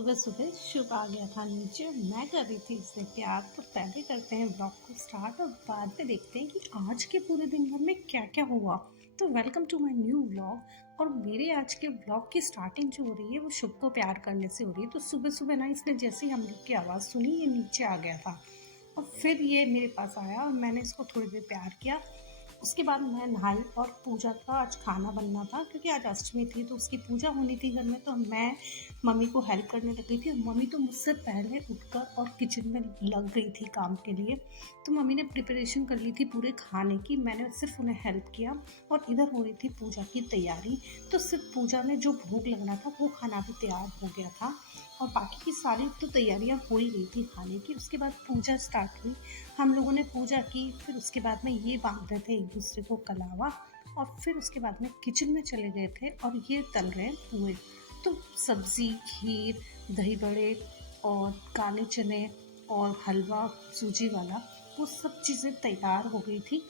सुबह सुबह शुभ आ गया था नीचे। मैं कर रही थी इससे प्यार। तो पहले करते हैं ब्लॉग को स्टार्ट और बाद में देखते हैं कि आज के पूरे दिन भर में क्या क्या हुआ। तो welcome to my new vlog. और मेरे आज के ब्लॉग की स्टार्टिंग जो हो रही है वो शुभ को प्यार करने से हो रही है। तो सुबह सुबह ना इसने जैसे ही हम लोग की आवाज़ सुनी ये नीचे आ गया था और फिर ये मेरे पास आया और मैंने इसको थोड़ी देर प्यार किया। उसके बाद मैं नहाई और पूजा का आज खाना बनना था क्योंकि आज अष्टमी थी तो उसकी पूजा होनी थी घर में। तो मैं मम्मी को हेल्प करने लगी थी और मम्मी तो मुझसे पहले उठकर और किचन में लग गई थी काम के लिए। तो मम्मी ने प्रिपरेशन कर ली थी पूरे खाने की, मैंने सिर्फ उन्हें हेल्प किया। और इधर हो रही थी पूजा की तैयारी। तो सिर्फ पूजा में जो भोग लगना था वो खाना भी तैयार हो गया था और बाकी की सारी तो तैयारियां हो ही गई थी खाने की। उसके बाद पूजा स्टार्ट हुई, हम लोगों ने पूजा की। फिर उसके बाद में ये बांध रहे थे एक दूसरे को कलावा और फिर उसके बाद में किचन में चले गए थे और ये तल रहे पुए। तो सब्ज़ी, खीर, दही बड़े और काले चने और हलवा सूजी वाला वो सब चीज़ें तैयार हो गई थी।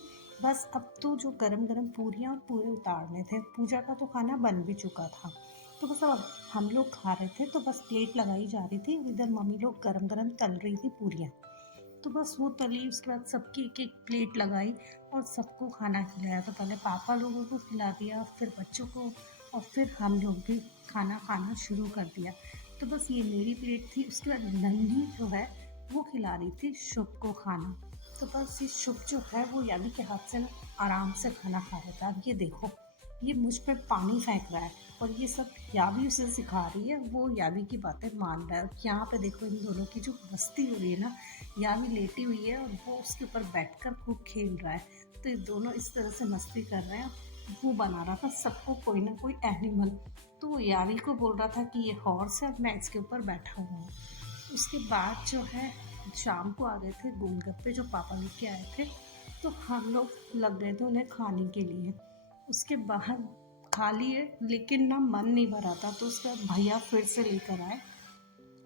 बस अब तो जो गरम गरम पूरियाँ और पूरे उतारने थे। पूजा का तो खाना बन भी चुका था। तो बस अब हम लोग खा रहे थे तो बस प्लेट लगाई जा रही थी। इधर मम्मी लोग गरम गरम तल रही थी पूरियाँ। तो बस वो तली, उसके बाद सबकी एक एक प्लेट लगाई और सबको खाना खिलाया। तो पहले पापा लोगों को खिला दिया, फिर बच्चों को और फिर हम लोग भी खाना खाना शुरू कर दिया। तो बस ये मेरी प्लेट थी। उसके बाद नन्ही जो है वो खिला रही थी शुभ को खाना। तो बस ये शुभ जो है वो यानी के हाथ से ना आराम से खाना खा रहा था। अब ये देखो, ये मुझ पे पानी फेंक रहा है और ये सब यावी उसे सिखा रही है। वो यावी की बातें मान रहा है। और यहाँ पे देखो इन दोनों की जो मस्ती हो रही है ना, यावी लेटी हुई है और वो उसके ऊपर बैठकर खूब खेल रहा है। तो ये दोनों इस तरह से मस्ती कर रहे हैं। वो बना रहा था सबको कोई ना कोई एनिमल। तो वो यावी को बोल रहा था कि ये हॉर्स है, मैं इसके ऊपर बैठा हुआ हूँ। उसके बाद जो है शाम को आ गए थे गोलगप्पे जो पापा लेके आए थे। तो हम लोग लग गए थे उन्हें खाने के लिए। उसके बाद खा लिए लेकिन ना मन नहीं भरा था। तो उसके बाद भैया फिर से लेकर आए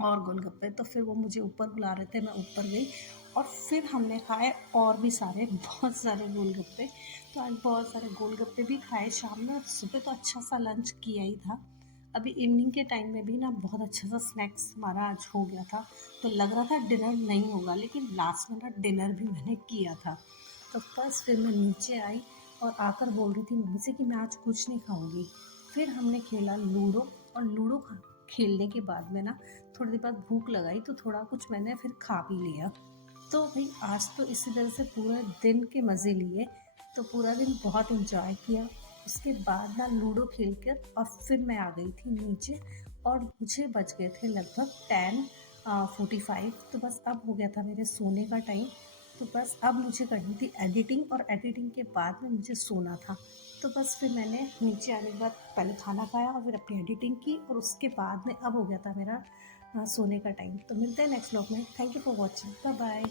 और गोलगप्पे। तो फिर वो मुझे ऊपर बुला रहे थे, मैं ऊपर गई और फिर हमने खाए और भी सारे बहुत सारे गोलगप्पे। तो आज बहुत सारे गोलगप्पे भी खाए शाम में। और सुबह तो अच्छा सा लंच किया ही था। अभी इवनिंग के टाइम में भी ना बहुत अच्छा सा स्नैक्स हमारा आज हो गया था। तो लग रहा था डिनर नहीं होगा लेकिन लास्ट में ना डिनर भी मैंने किया था। तो बस फिर मैं नीचे आई और आकर बोल रही थी मम्मी से कि मैं आज कुछ नहीं खाऊंगी। फिर हमने खेला लूडो और लूडो खेलने के बाद में ना थोड़ी देर बाद भूख लगाई तो थोड़ा कुछ मैंने फिर खा भी लिया। तो भाई आज तो इसी तरह से पूरा दिन के मज़े लिए। तो पूरा दिन बहुत इंजॉय किया। उसके बाद ना लूडो खेल कर और फिर मैं आ गई थी नीचे और मुझे बज गए थे लगभग 10:45। तो बस अब हो गया था मेरे सोने का टाइम। तो बस अब मुझे करनी थी एडिटिंग और एडिटिंग के बाद में मुझे सोना था। तो बस फिर मैंने नीचे आने के बाद पहले खाना खाया और फिर अपनी एडिटिंग की और उसके बाद में अब हो गया था मेरा सोने का टाइम। तो मिलते हैं नेक्स्ट व्लॉग में। Thank you for watching. Bye bye.